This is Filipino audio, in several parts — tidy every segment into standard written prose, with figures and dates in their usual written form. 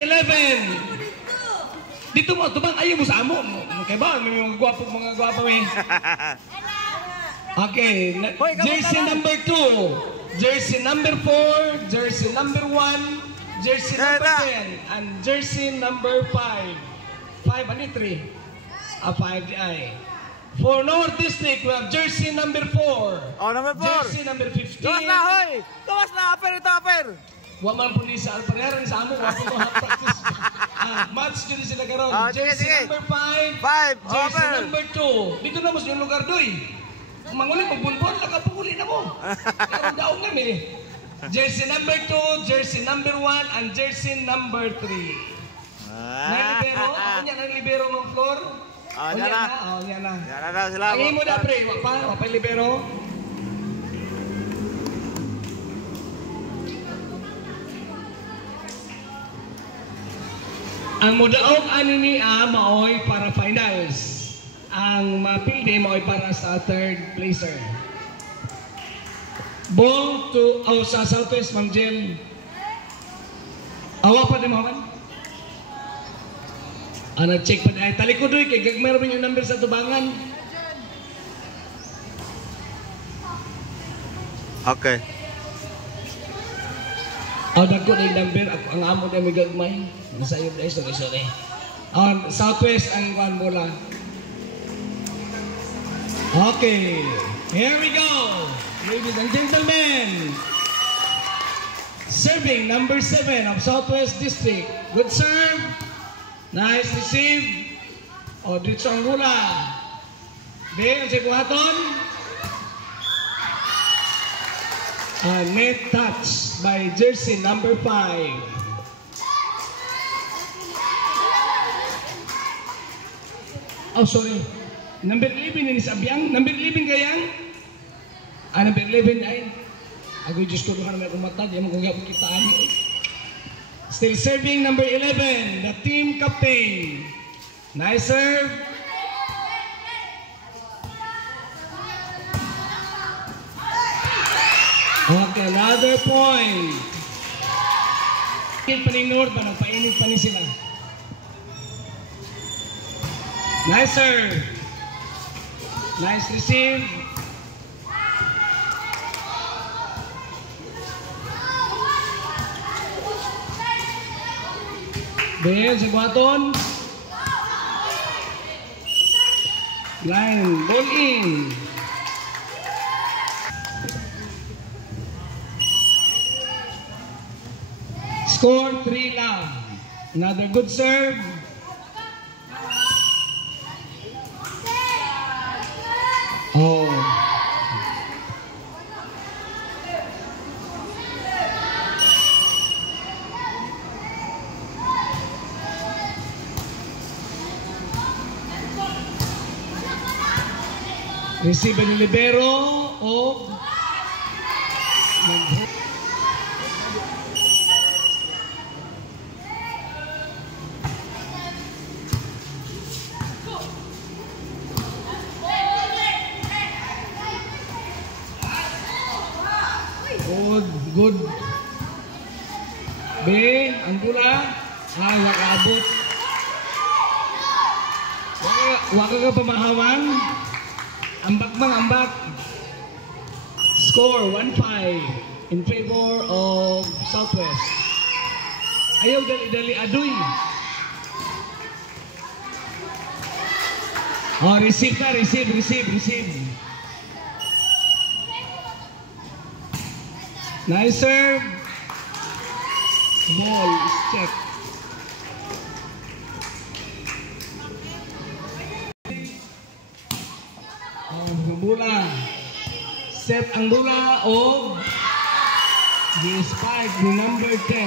11. Dito mo, tubang ayaw mo sa amo. Kaya ba, may mga gwapo eh. Okay, jersey number 2, jersey number 4, jersey number 1, jersey number 10, and jersey number 5. 5, ano 3? 5 di ay. For North District, we have jersey number 4. Oh, number 4. Jersey number 15. Gawas na, hoy! Gawas na, aper ito, aper! Waman po ni sa Alpareran sa amo, wapo mo practice. Match dito sila karon. Jersey number 5, jersey number 2. Dito na mo sa yung lugar doy. Manguli magbunbon lang ka paguli na mo. Karon daong nga eh. Jersey number 2, jersey number 1, and jersey number 3. Nailibero, ako niya nailibero ng floor. Oh, yan na. Oh, yan na. Yan na sila. Ay mo na pre, wapa libero. Ang mudaog ano ni maoy para finals. Ang mapildi maoy para sa third placer. Ball to sa Southwest, Ma'am Jen. Awa pa din mo man. Nag-check pa din. Talikod doy kay gagmay rin yung number sa tubangan. Okay. Dagko na yung number. Ang amo na may gagmay. Nasa iyo dahil, sorry. Southwest ang one bola. Okay. Here we go. Ladies and gentlemen. Serving number 7 of Southwest District. Good serve. Nice receive. Dito ang bola. Ang sikuhaton. Net touch by jersey number 5. Oh, sorry. Number 11 ni Sabyang. Number 11 kayang? Number 11 ay. Ako just ko doon na may kumatag. Yan mo kung gabong kitaan niyo. Still serving number 11, the team captain. Nice serve. Okay, another point. Pa ni North ba? Nagpainit pa ni sila. Nice serve. Nice receive. Ben, Seguaton. Line, ball in. Score 3 love. Another good serve. Receive ni libero o good. B, ang bola. Nakaabot. Waka ka pamahawan. Ambak. Score 1-5 in favor of Southwest. Ayaw dali-dali adoy. Receive na, receive. Nice serve. Ball is checked. Bola. Set ang bola o spike ni number 10.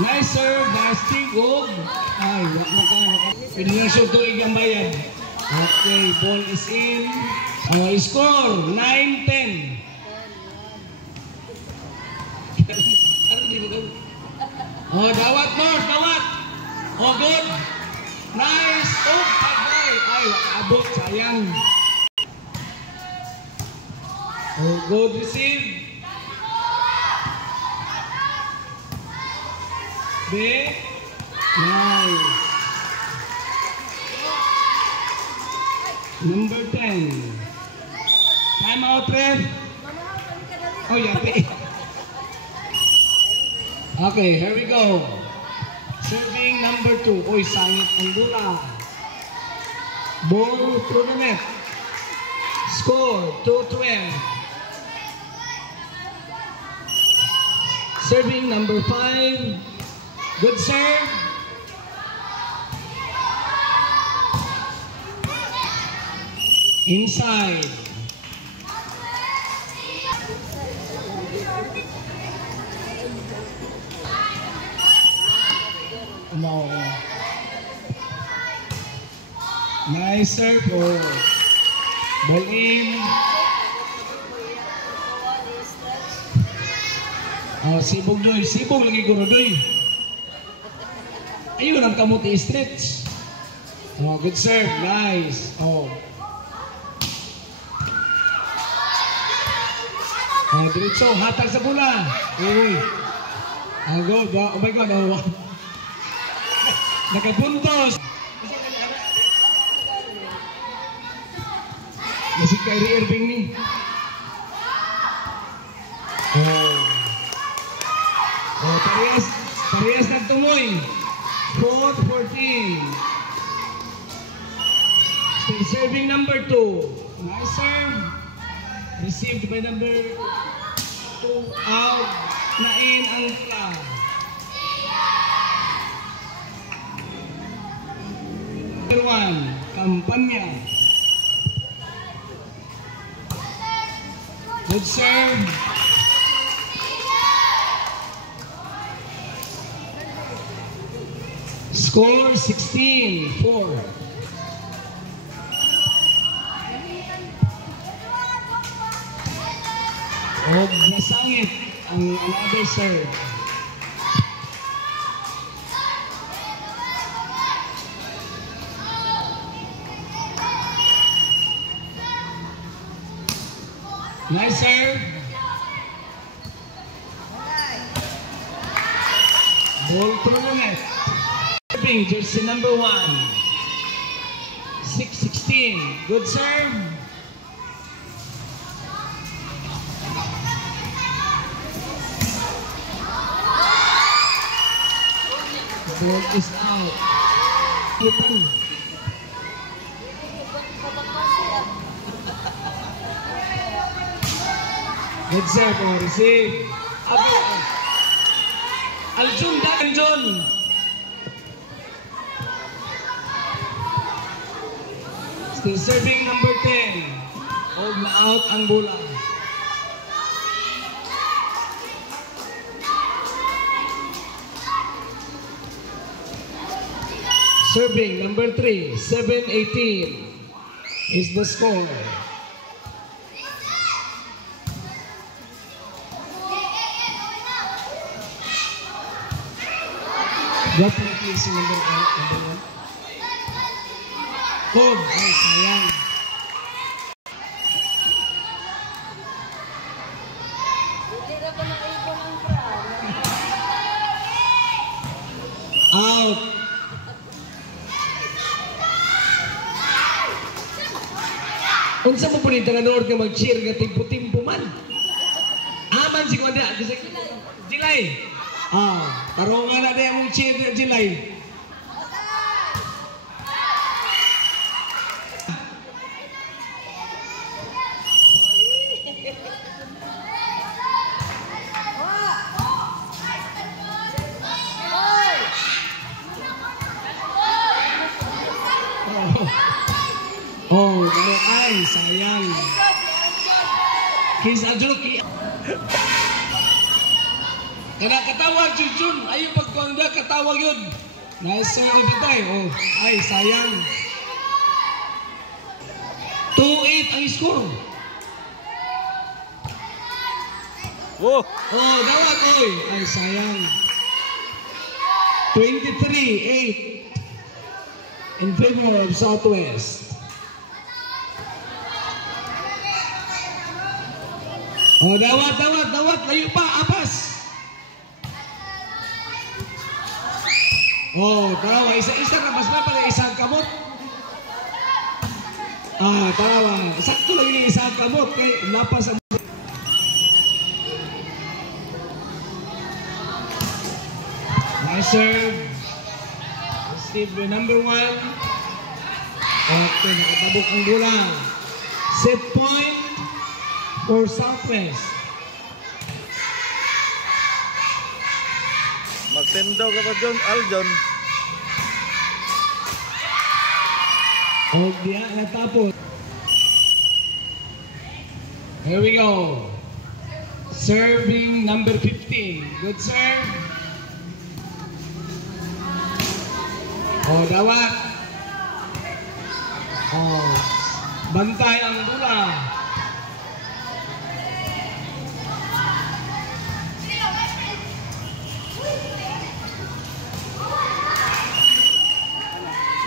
Nice serve, dastig o pwede na siya tuig ang bayad. Okay, ball is in. Score 9-10. Dawat North, dawat. Good. Nice. Ay, abot, sayang. Oh, good receive. Big. Nice. Number 10. Time out, ref. Oh, yapi. Okay, here we go. Serving number 2. Oy, sangit ang bola. Ball through the net. Score 2-12. Serving number 5. Good serve. Inside. No. Nice serve. Oh. Ball in. Oh, sibog doy. Sibog lagi guro doy. Ayun ang kamot i-stretch. Oh, good serve. Nice. Oh. Oh, diretso. Hatag sa bola. Uy. Oh, good. Oh my God. Oh. Nakapuntos. Masih Kyrie Irving ni. Oh. Oh, parehas nagtumoy. 4-14. Still serving number 2. Nice serve. Received by number 2. Out. Nain ang bola. Number 1. Kampanya. Good serve. Score 16-4. Og nasangit ang another serve. Nice serve. Ball through the net. Jersey number 1. 6-16. Good serve. Ball is out. Good serve or receive. Aljun, Aljun. Still serving number 10. Og na-out ang bola. Serving number 3. 7-18 is the score. What is number 1? Code. Ay, sayang. Out. Unsa mo po ni talanor ka mag-cheer ka timpo-timpo man? Aman si Kwanda. Jilay. Tarungan na niya mong cheer na Jilay. Oh, ay, sayang. Kisa Joki. Kana katawag Jun, ayo pagkuanda katawag yun. Nice serve bitay. Oh, ay, sayang. 2-8 ang score. Oh, dawat oy. Ay, sayang. 23-8 in favor of Southwest. Oh, dawat. Layo pa, apas. Oh, tarawa. Isa na, mas may pala isang kamot. Tarawa. Sakto lang yung isang kamot. Kay lapas ang... Nice serve. Receive number 1. Okay, nakatabok ang bola. Set point for Southwest. Magtendo ka pa dyan, Aljon. Diya, natapos. Here we go. Serving number 15. Good serve. Dawat. Bantay ang bola.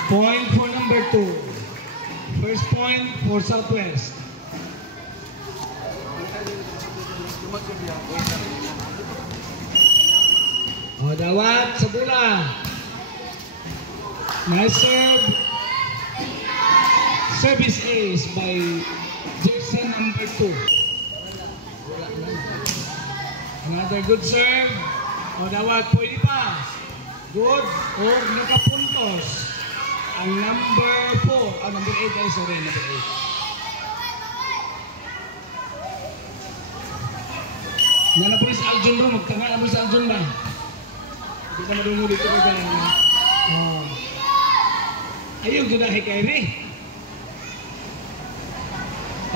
Point for number 2. First point for Southwest. Dawat sa bola. Nice serve. Service ace by jersey number 2. Another good serve. Dawat, pwede pa. Good. Nakapuntos. Ang number 4. Number 8 ay sorry, number 8. Nanapulis Aljon bro, magtanga na mo sa Aljon ba? Hindi ka madungo dito ka dyan. Ayun, gunahe kay Ray.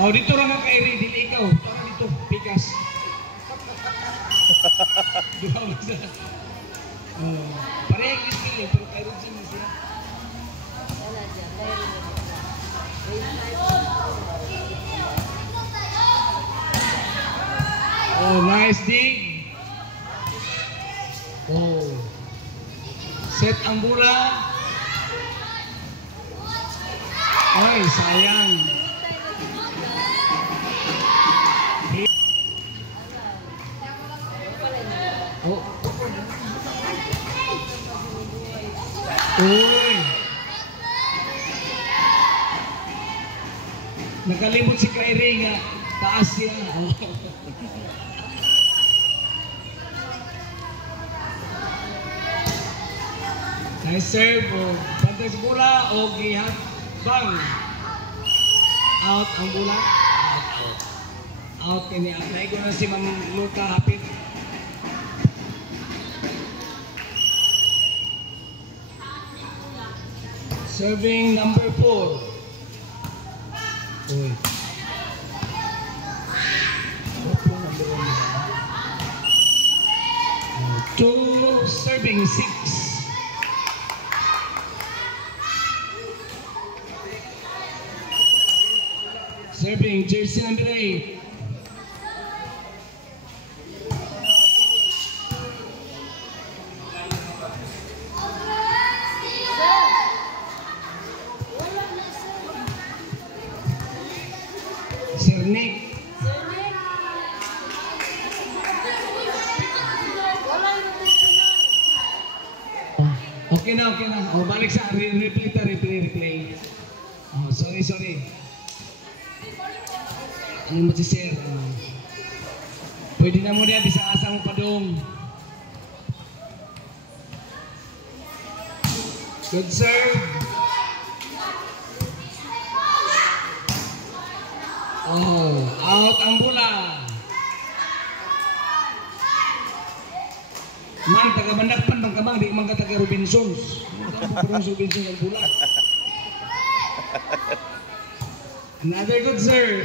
Dito lang ang kay Ray, dili ikaw. Tara dito, pikas. Di ba masa? Parehang skill pero kay Ray din siya. Nice dig. Set ang bola. Ay, sayang. Uy. Nakalimot si Kyrie nga. Taas siya. Nice serve. Pantay sa bola. Gihat. Bang. Out ang bola. Out. Naigo na si Ma'am Luka hapit. Serving number 4. Uy. Number 1. 2 serving 6. Serving jersey number 8. Sir Nick. Okay na. Balik sa replay. Sorry. Ano mo si Sir? Pwede na mo niya, bisa asa mo pa doon. Good serve. Out ang bola. Man, taga-Bandakpan, bangkamang, di man ka taga-Robinsons. Parang Robinsons ang bola. Another good serve.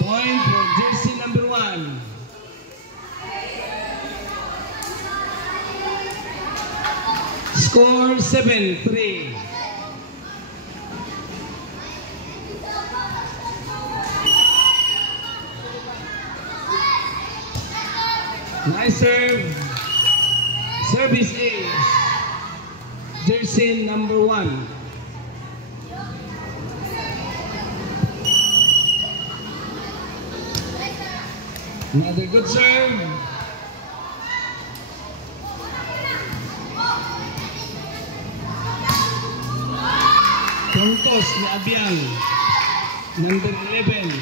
Point for jersey number 1. Score 7-3. Nice serve. Service ace. Jersey number 1. Another good serve. Contos ni Abiang. Number 11.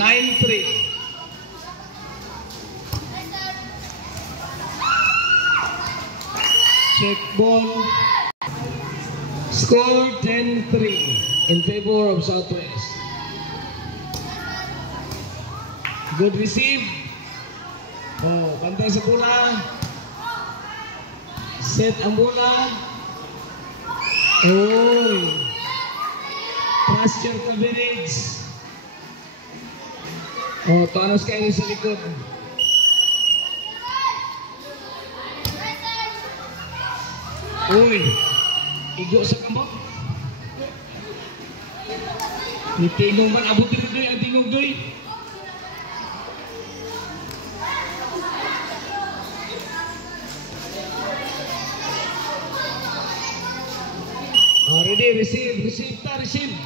Nine three. Check ball. Score 10-3 in favor of Southwest. Good receive. Oh, pantay sa bola. Set ang bola. Oh. Trust your coverage. Oh, tanos kayo sa likod. Uy, igo sa kamot. Ni tingong man, abot dito doy, ang tingong doy. Oh, ready, receive ta, receive.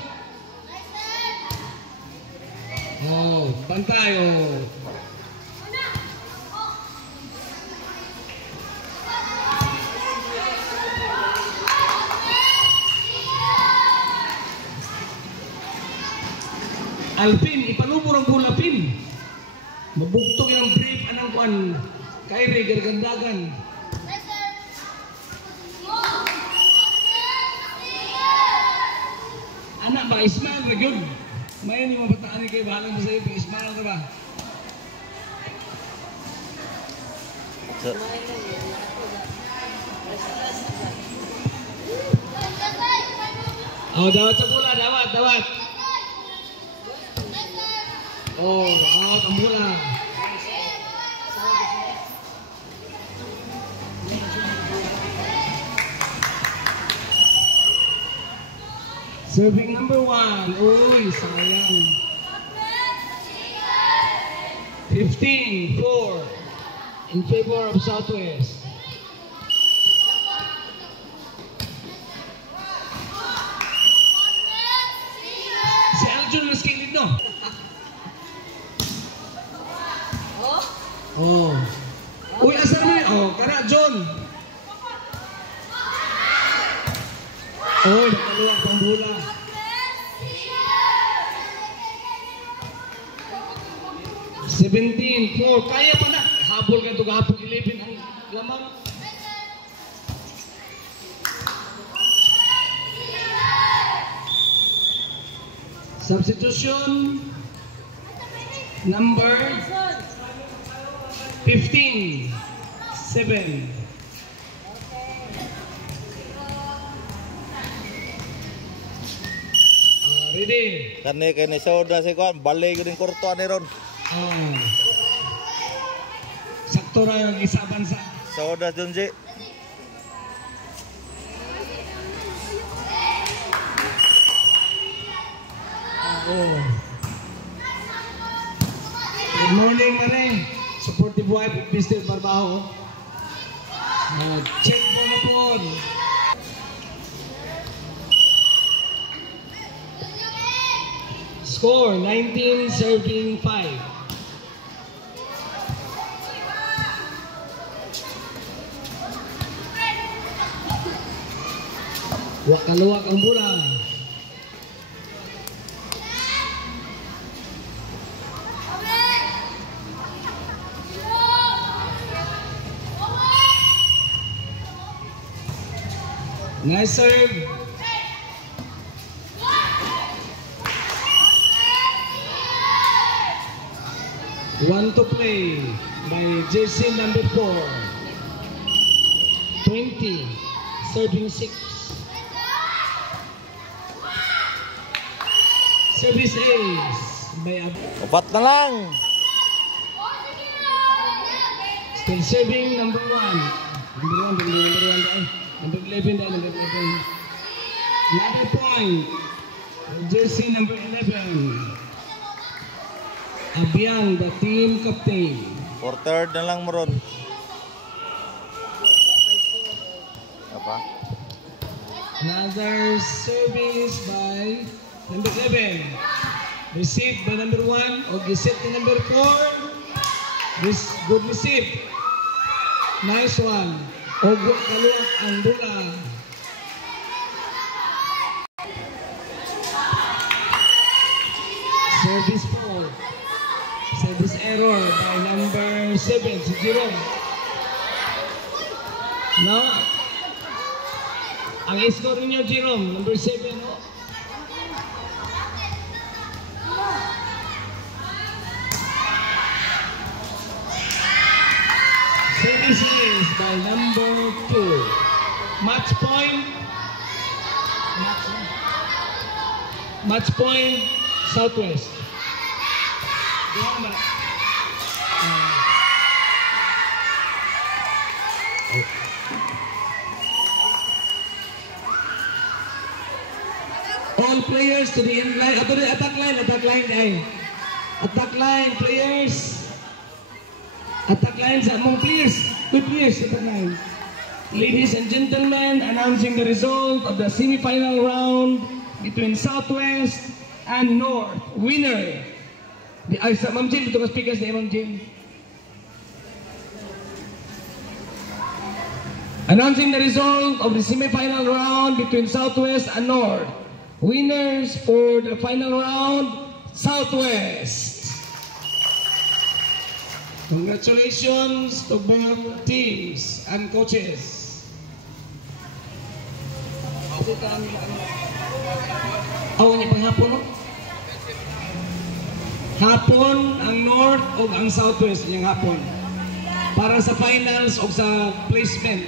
Oh, bantay, oh. Alpin, ipalubor ang bola, Pin. Mabugtog yung brief anang kuan. Kairi, gargandagan. Anak ba, Ismail na yun. Mayan yung mabataan kayo, bahalang mo sa'yo, Ismail ka ba? Oh, dawat sa bola, dawat. Oh, out ang bola. Serving number 1. Uy, sayang. 15-4 in favor of Southwest. Si Aljun na skilid, no? Oh. Uy, asa naman yun? Oh, kana, John. Uy, nakaluwag pang bola. $17-4. Kaya pa na. Habol ka ito kahapon 11 ang lamang. Substitution number 15-7. Ready? Kani kini soda si kuan balik ning kurto ani ron. Oh. Sakto ra yung isaban sa Soda Junji. Oh. Good morning, Mare. Supportive wife of Mr. Barbaho. Check mo na po. Score 19-5. Wakaluwak ang bola. Nice serve. One to play by jersey number 4. 20, serving 6. Service ace by Opat na lang. still serving number 1. Number 1. Number 11 dahil number 11. Another point. Jersey number 11. Abiang, the team captain. For third na lang mo ron. Apa? Another service by Number 7. Received by number 1. O giset ni number 4. Good receive. Nice one. O kaluwag ang bola. Service fault. Service error by number 7, si Jerome. No? Ang score niyo, Jerome, number 7, no? Service is by number 2. Match point. Match point, Southwest. All players to the end line, to the attack line, attack line, players. Attack lines among players, good players, attack line. Ladies and gentlemen, announcing the result of the semi-final round between Southwest and North. Winner. Ma'am Jill, ito ka speakers ni Ma'am Jill. Announcing the result of the semi-final round between Southwest and North. Winners for the final round, Southwest. Congratulations to both teams and coaches. Niya panghapon, no? Hapon ang North o ang Southwest niyang hapon. Para sa finals o sa placement